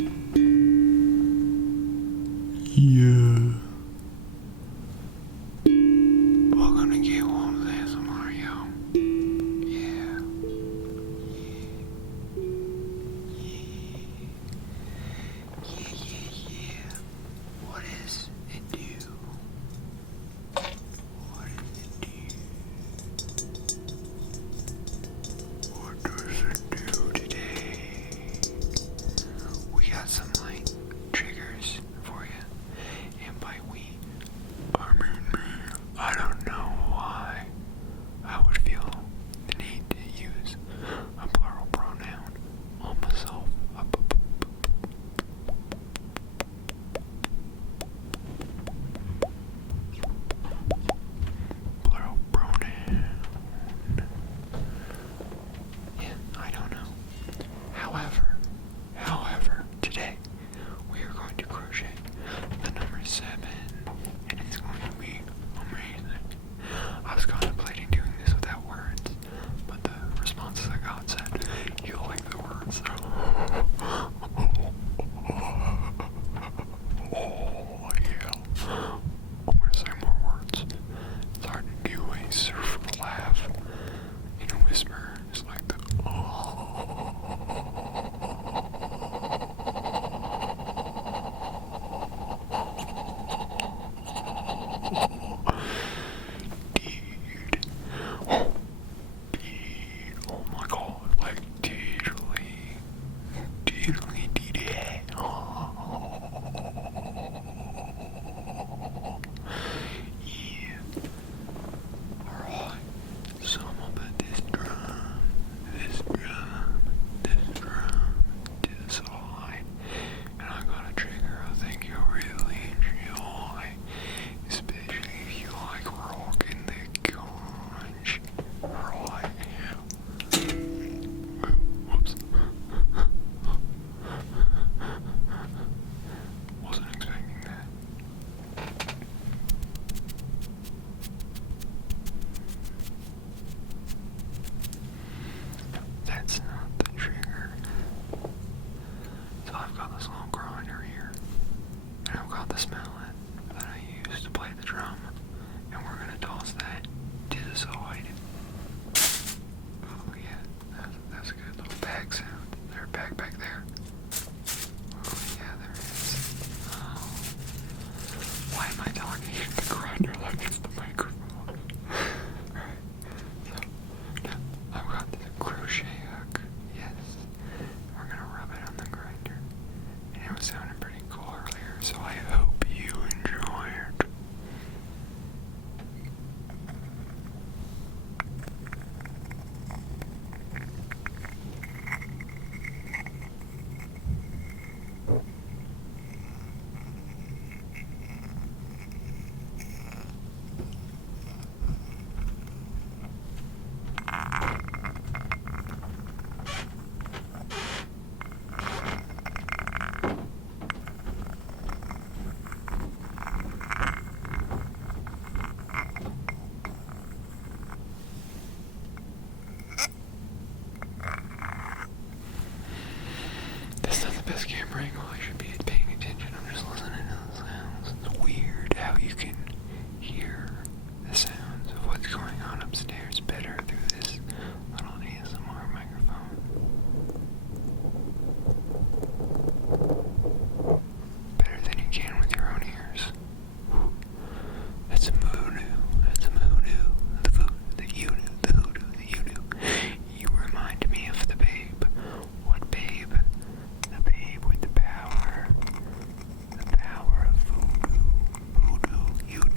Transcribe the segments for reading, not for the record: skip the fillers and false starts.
Yeah. Welcome to Gay Wolves ASMR, yo. Yeah. Yeah. What is it do? What does it do? What does it do today? We got some triggers for you. And by we, I mean me. I don't know why I would feel the need to use a plural pronoun on myself. Plural pronoun. Yeah, I don't know. However, today we are going to crochet the number 7, and it's going to be amazing. I was contemplating doing this without words, but the responses I got said, you like the words. Oh, yeah. I'm gonna say more words. It's hard to do a surf laugh in a whisper. It's like the dude. Oh my god, like deedly. Yeah. Alright, so I'm gonna put this drum to the side, and I got a trigger I think you'll really enjoy, especially if you like rocking the grunge. Right, yeah. Whoops. Wasn't expecting that. That's not the trigger. So I've got this little grinder here, and I've got this mallet that I use to play the drum, and we're gonna toss that to the side. Oh yeah, that's a good little bag sound. There's a bag back there. Oh yeah, there is. Oh. Why am I talking in the grinder like it's the microphone? Alright, so now I've got this crochet hook. Yes. We're gonna rub it on the grinder. And it was sounding pretty cool earlier, so I hope you enjoy it. That's not the best camera angle. I should be paying attention. I'm just listening to the sounds. It's weird how you can hear the sounds of what's going on upstairs better through this little ASMR microphone. Better than you can with your own ears. Whew. That's a voodoo. That's a voodoo. The voodoo, the you-do, the hoodoo, the you-do. You remind me of the babe. What babe? The babe with the power. The power of voodoo. Voodoo, you-do.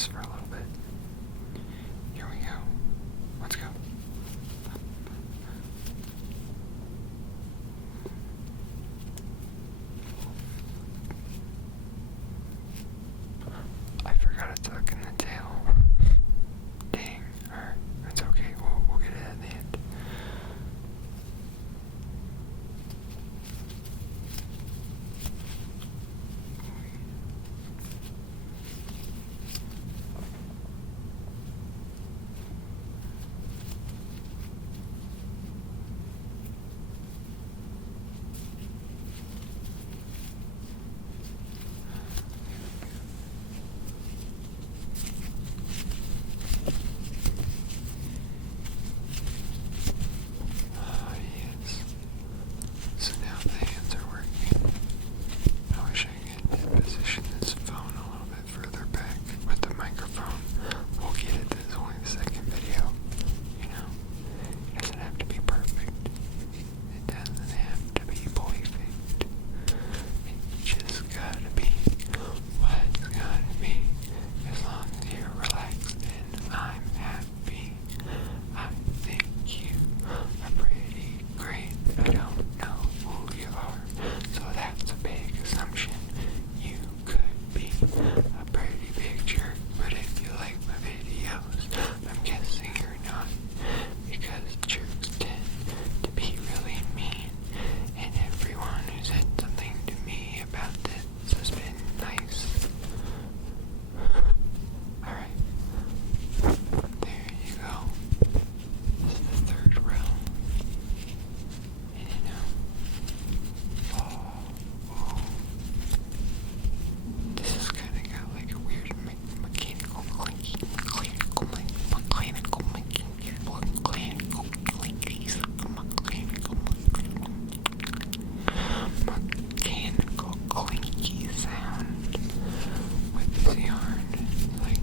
us for a little bit. Here we go. Let's go. I forgot to tuck in the tail. Dang. Alright, it's okay. We'll get it at the end. So now the hands are working. I wish I could position this phone a little bit further back with the microphone. We'll get it. This is only the second video. You know, it doesn't have to be perfect. It doesn't have to be perfect. It just gotta be what it's gotta be. As long as you're relaxed and I'm happy. I think you are pretty great. I don't know who you are, so that's a big assumption. You could be a pretty big jerk, but if you like my videos, I'm guessing you're not, because jerks tend to be really mean, and everyone who said something to me about this has been nice. Alright, there you go. This is the third row. And you know, this has kind of got like a weird mechanical clinky, mechanical clinky sound with this yarn, like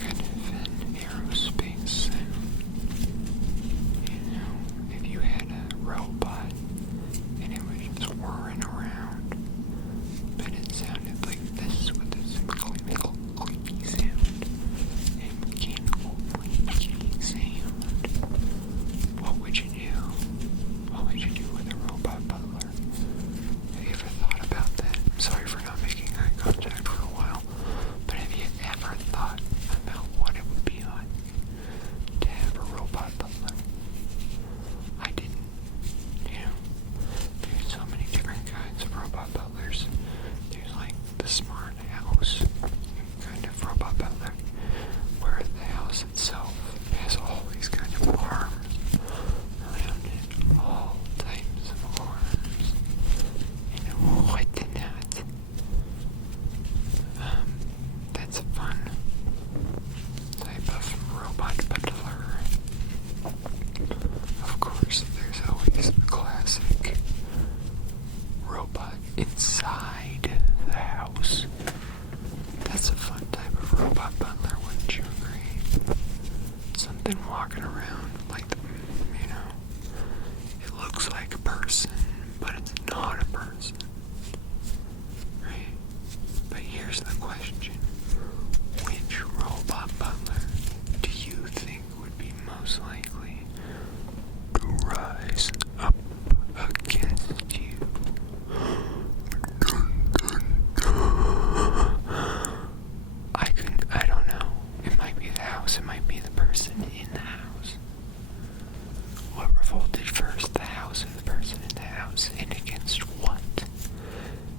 kind of an aerospace sound. You know, if you had a robot and it was just whirring around, but it sounded like this with this mechanical clinky sound and mechanical clinky sound. What would you do? What would you do with a robot butler? Have you ever thought about that? I'm sorry for not making eye contact for a while, but have you ever thought about what it would be like to have a robot butler? I didn't. You know, there's so many different kinds of robot butlers. There's like the smart house kind of robot butler, where the house itself has all these kind of arms around it, all types of arms, and whatnot. That's a fun type of robot butler. Of course, there's always the classic robot inside the house. That's a fun type of robot butler, wouldn't you agree? Something walking around like, you know, it looks like a person, but it's not a person. Right? But here's the question. Which robot butler do you think would be most likely to rise up against you? I don't know. It might be the house, it might be the person in the house. What revolted first, the house or the person in the house? And against what?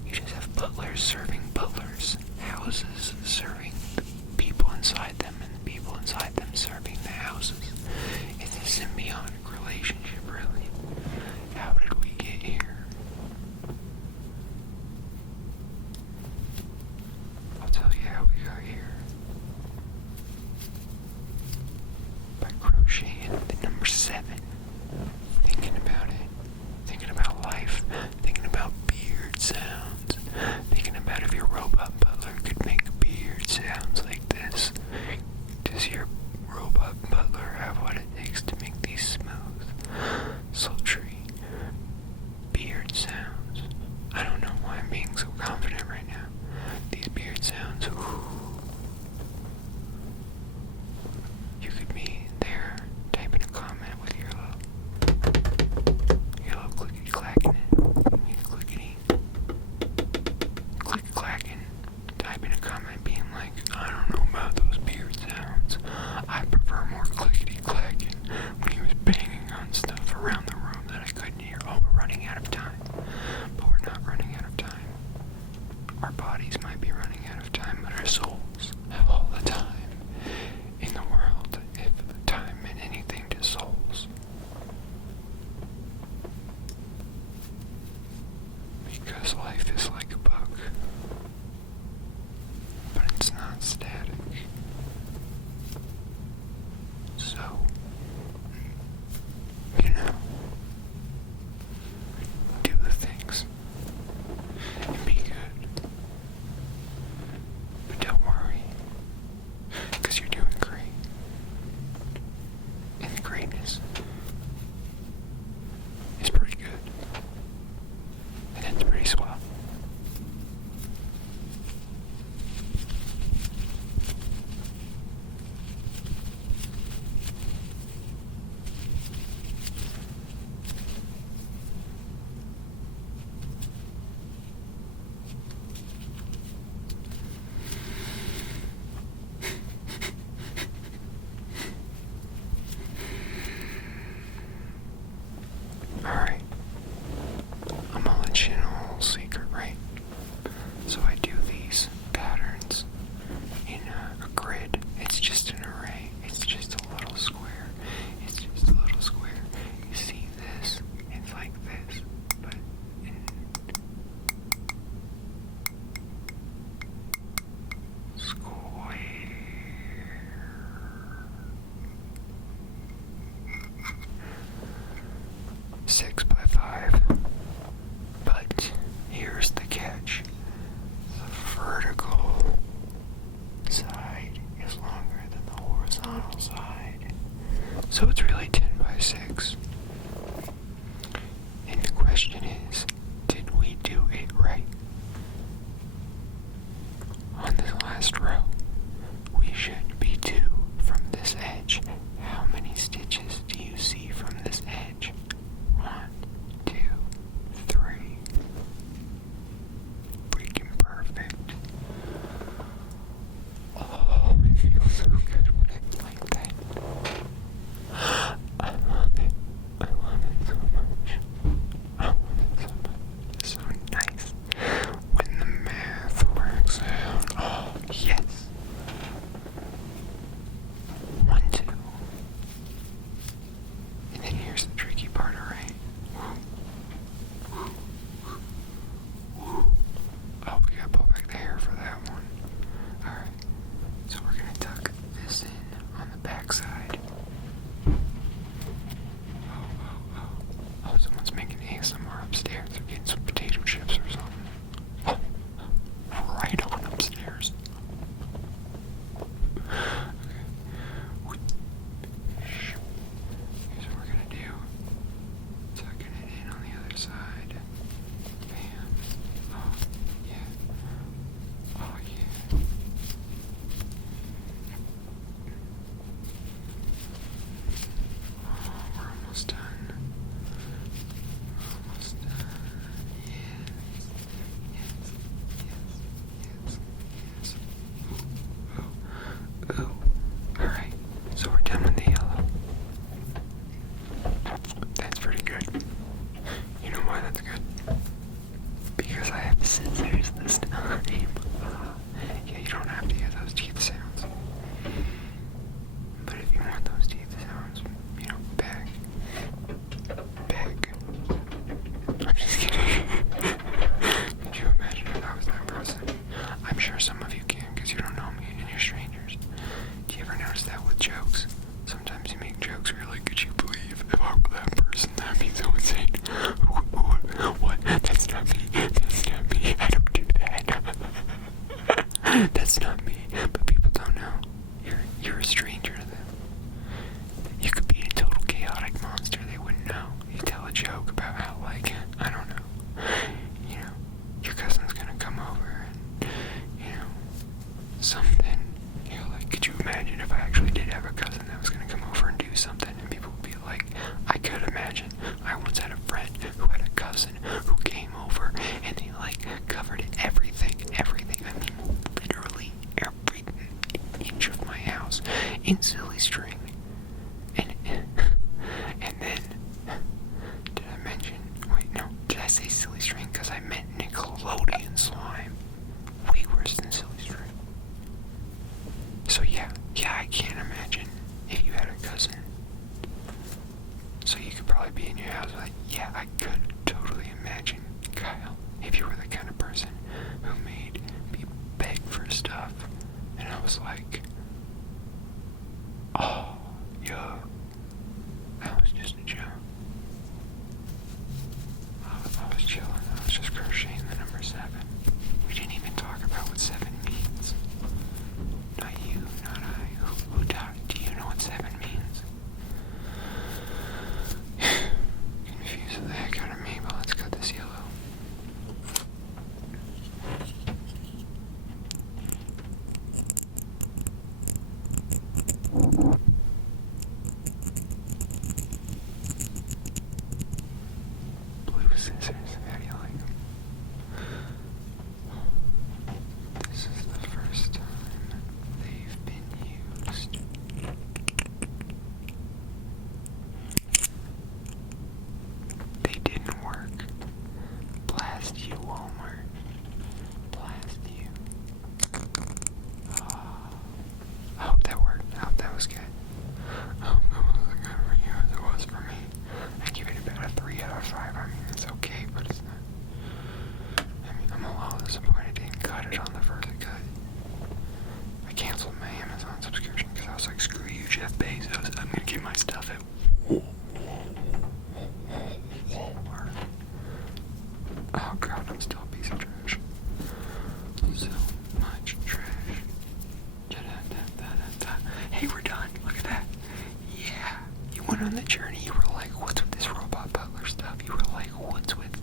You just have butlers serving butlers, houses serving the people inside them, and the people inside them serving the houses. It's a symbiotic relationship, really. How did we get here? I'll tell you how we got here. By crocheting the number 7. Thinking about it. Thinking about life. Thinking about beard sounds. Thinking about if your robot butler could make beard sounds like this. Does your robot butler have what it takes to make these smooth, sultry beard sounds? I don't know why I'm being so confident right now. These beard sounds, ooh, I prefer more clickety-clacking when he was banging on stuff around the room that I couldn't hear. Oh, we're running out of time. But we're not running out of time. Our bodies might be running out of time, but our souls have all the time in the world, if time meant anything to souls. Because life is like a book, but it's not static. So, you know, do the things and be good. But don't worry, because you're doing great. And the greatness is pretty good. And it's pretty swell. Alright, I'm gonna let you in a little secret, right? So I do these patterns in a grid. It's just an array. It's just a little square. It's just a little square. You see this? It's like this, but in square. 6 by 5. But here's the catch. The vertical side is longer than the horizontal side. So it's really 10 by 6. And the question is, did we do it right? On this last row, we should be 2 from this edge. How many stitches do you see from this edge? 1, 2, 3. Freaking perfect. Oh, it feels so good when it's like that. I love it. I love it so much. I love it so much. It's so nice when the math works out. Oh, yes. 1, 2. And then here's the tricky part, alright? Oh, we gotta pull back the hair for that one. Alright, so we're gonna tuck this in on the back side. Oh, someone's making ASMR upstairs. They're getting some potato chips or something. Oh, right on upstairs. Here's what we're gonna do. Tucking it in on the other side. Bam. Oh, yeah. Oh, yeah. Oh, we're almost done. Almost done. Yes. Yes. Yes. Yes. Yes. Ooh. Ooh. Alright. So we're done with the yellow. That's pretty good. You know why that's good? Because I have scissors this time. Yeah, you don't have to hear those teeth sounds. But if you want those teeth sounds, you know, beg. I'm just kidding. Could you imagine if I was that person? I'm sure some of you can, because you don't know me and you're strangers. Do you ever notice that with jokes? Sometimes you make jokes where you're like, could you believe if I were that person? That'd be so insane. What? That's not me. That's not me. I don't do that. That's not me. But people don't know. You're a stranger to them. You could be a total chaotic monster. They wouldn't know. You tell a joke about how, like, I don't know. You know, your cousin's gonna come over and, you know, something. You're like, could you imagine if I actually did have a cousin that was gonna come over and do something? And people would be like, I could imagine. I once had a friend who had a cousin who came over and they, like, covered everything. I mean, literally every inch of my house in silly string. And then, did I mention, wait, no, did I say silly string? Because I meant Nickelodeon slime. Way worse than silly string. So yeah, I can't imagine if you had a cousin. So you could probably be in your house like, yeah, I could totally imagine, Kyle, if you were the kind of person who made me beg for stuff. And I was like, oh, yo, that was just a joke. I was chilling. I was just crocheting the number 7. We didn't even talk about what 7 means. Not you, not I. Who taught? Do you know what 7 means? Confused the heck out of me, but let's cut this yellow. Blue scissors, how do you like them? This is the first time they've been used. They didn't work. Blast you, Walmart. Blast you. Oh, I hope that worked. I hope that was good. I hope that was as good for you as it was for me. I give it about a 3 out of 5. I mean, it's okay, but it's not. I mean, I'm a little disappointed I didn't cut it on the first cut. I canceled my Amazon subscription because I was like, screw you, Jeff Bezos. I'm gonna get my stuff at Walmart. Oh god, I'm still a piece of trash. So much trash. Hey, we're done. Look at that. Yeah. You went on the journey. You were like, what's with this robot butler stuff? You were like, what's with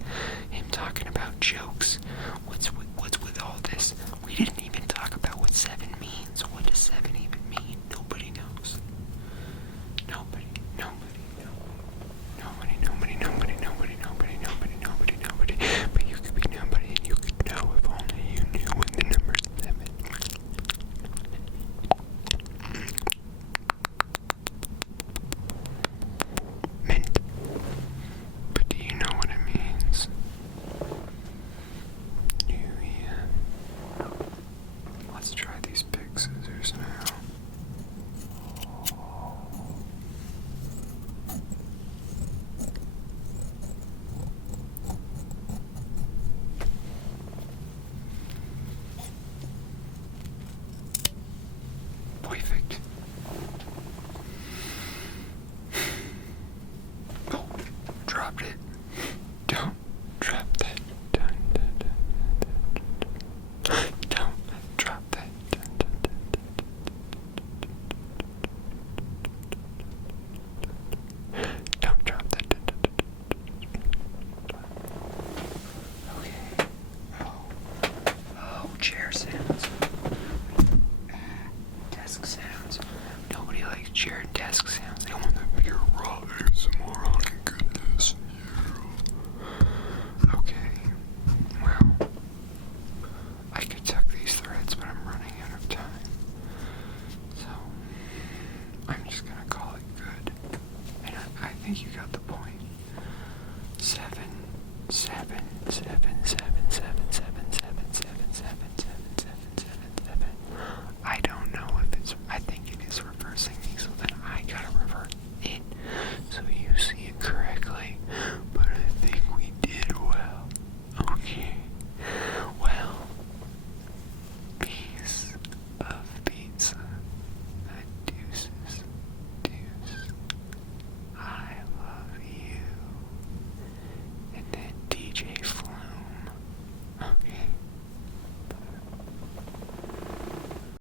him talking about jokes? What's with all this? We didn't even talk about what 7 means. What does 7 even mean? Nobody knows. Nobody. But you could be nobody and you could know if only you knew what the number 7 meant. But do you know what it means? Do you? Let's try these big scissors now.